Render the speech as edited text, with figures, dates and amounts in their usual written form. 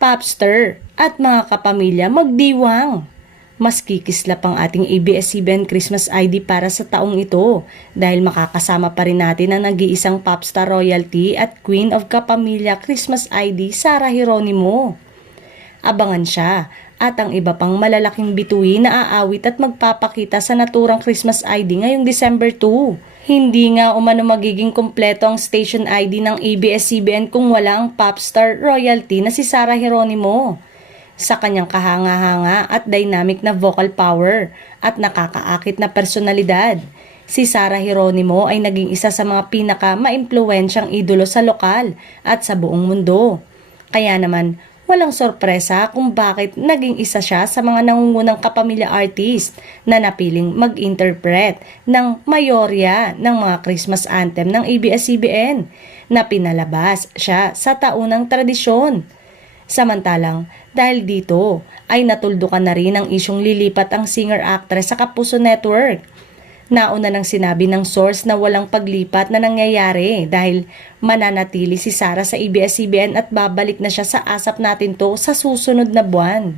popster at mga kapamilya magdiwang. Mas kikislap ang ating ABS-CBN Christmas ID para sa taong ito dahil makakasama pa rin natin ang nag-iisang popstar royalty at Queen of Kapamilya Christmas ID, Sarah Geronimo. Abangan siya at ang iba pang malalaking bituin na aawit at magpapakita sa naturang Christmas ID ngayong December 2. Hindi nga umano magiging kumpleto ang station ID ng ABS-CBN kung wala ang popstar royalty na si Sarah Geronimo. Sa kanyang kahanga-hanga at dynamic na vocal power at nakakaakit na personalidad, si Sarah Geronimo ay naging isa sa mga pinaka-maimpluwensyang idolo sa lokal at sa buong mundo. Kaya naman, walang sorpresa kung bakit naging isa siya sa mga nangungunang kapamilya artist na napiling mag-interpret ng mayorya ng mga Christmas anthem ng ABS-CBN na pinalabas siya sa taunang tradisyon. Samantalang, dahil dito ay natuldukan na rin ang isyong lilipat ang singer-actress sa Kapuso Network. Nauna nang sinabi ng source na walang paglipat na nangyayari dahil mananatili si Sarah sa ABS-CBN at babalik na siya sa Asap Natin To sa susunod na buwan.